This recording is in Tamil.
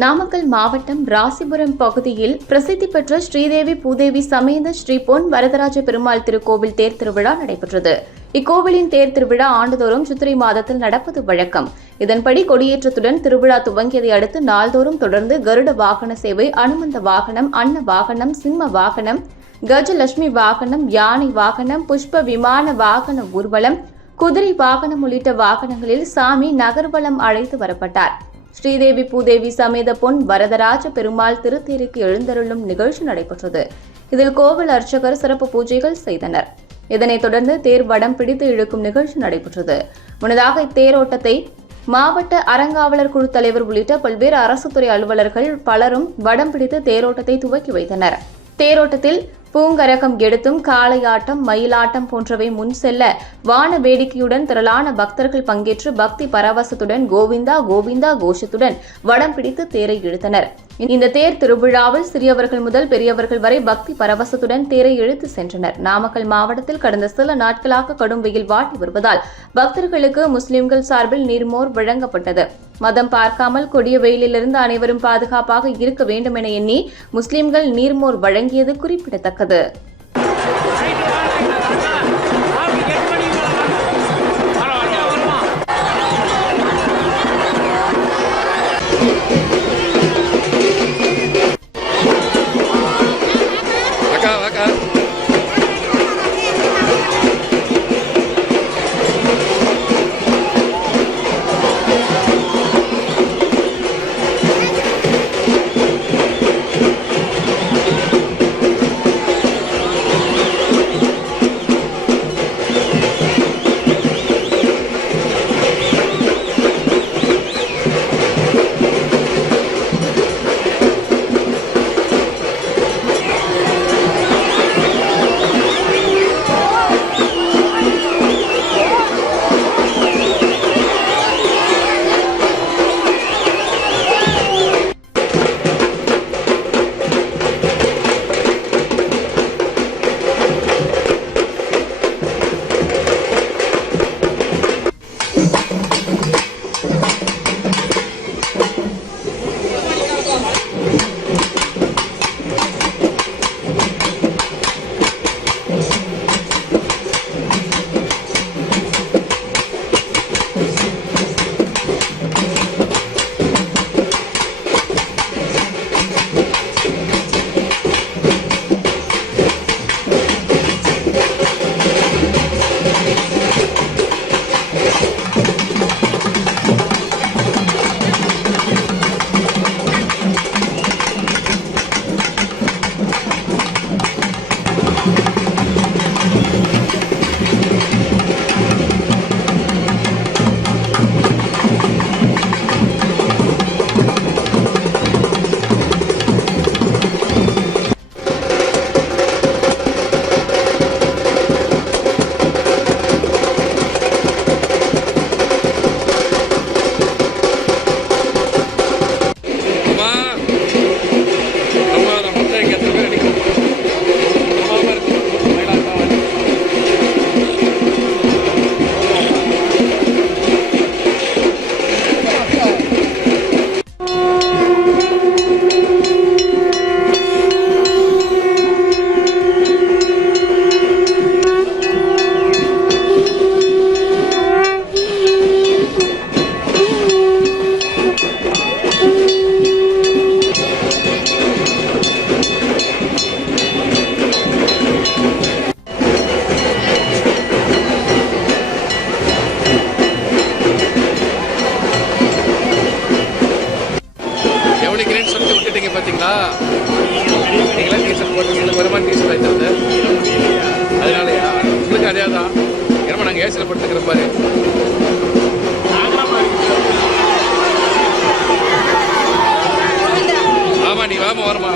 நாமக்கல் மாவட்டம் ராசிபுரம் பகுதியில் பிரசித்தி பெற்ற ஸ்ரீதேவி பூதேவி சமேத ஸ்ரீ பொன் வரதராஜ பெருமாள் திருக்கோவில் தேர் திருவிழா நடைபெற்றது. இக்கோவிலின் தேர் திருவிழா ஆண்டுதோறும் சித்திரை மாதத்தில் நடப்பது வழக்கம். இதன்படி கொடியேற்றத்துடன் திருவிழா துவங்கியதை அடுத்து நாள்தோறும் தொடர்ந்து கருட வாகன சேவை, அனுமந்த வாகனம், அன்ன வாகனம், சிம்ம வாகனம், கஜலட்சுமி வாகனம், யானை வாகனம், புஷ்ப விமான வாகன ஊர்வலம், குதிரை வாகனம் உள்ளிட்ட வாகனங்களில் சாமி நகர்வலம் அழைத்து வரப்பட்டார். ஸ்ரீதேவி பூதேவி சமேத பொன் வரதராஜ பெருமாள் திருத்தேருக்கு எழுந்தருளும் நிகழ்ச்சி நடைபெற்றது. இதில் கோவில் அர்ச்சகர் சிறப்பு பூஜைகள் செய்தனர். இதனைத் தொடர்ந்து தேர் வடம் பிடித்து இழுக்கும் நிகழ்ச்சி நடைபெற்றது. முன்னதாக இத்தேரோட்டத்தை மாவட்ட அறங்காவலர் குழு தலைவர் உள்ளிட்ட பல்வேறு அரசு துறை அலுவலர்கள் பலரும் வடம் பிடித்து தேரோட்டத்தை துவக்கி வைத்தனர். தேரோட்டத்தில் பூங்கரகம் எடுத்தும், காளையாட்டம், மயிலாட்டம் போன்றவை முன் செல்ல வான வேடிக்கையுடன் திரளான பக்தர்கள் பங்கேற்று பக்தி பரவசத்துடன் கோவிந்தா கோவிந்தா கோஷத்துடன் வடம் பிடித்து தேரை இழுத்தனர். இந்த தேர் திருவிழாவில் சிறியவர்கள் முதல் பெரியவர்கள் வரை பக்தி பரவசத்துடன் தேரை இழுத்து சென்றனர். நாமக்கல் மாவட்டத்தில் கடந்த சில நாட்களாக கடும் வெயில் வாட்டி வருவதால் பக்தர்களுக்கு முஸ்லிம்கள் சார்பில் நீர்மோர் வழங்கப்பட்டது. மதம் பார்க்காமல் கொடிய வெயிலிலிருந்து அனைவரும் பாதுகாப்பாக இருக்க வேண்டும் என எண்ணி முஸ்லிம்கள் நீர்மோர் வழங்கியது குறிப்பிடத்தக்கது. பார்த்தீங்களா? நீங்களா டீஷர்ட் போட்டு வருமானம் டீஷர்ட் ஆகிட்டு அதனாலயா உங்களுக்கு அதே தான். ஏன்னா நாங்கள் ஏசியில் படுத்துக்கிற மாதிரி. ஆமாம், நீ வாமா வரமா.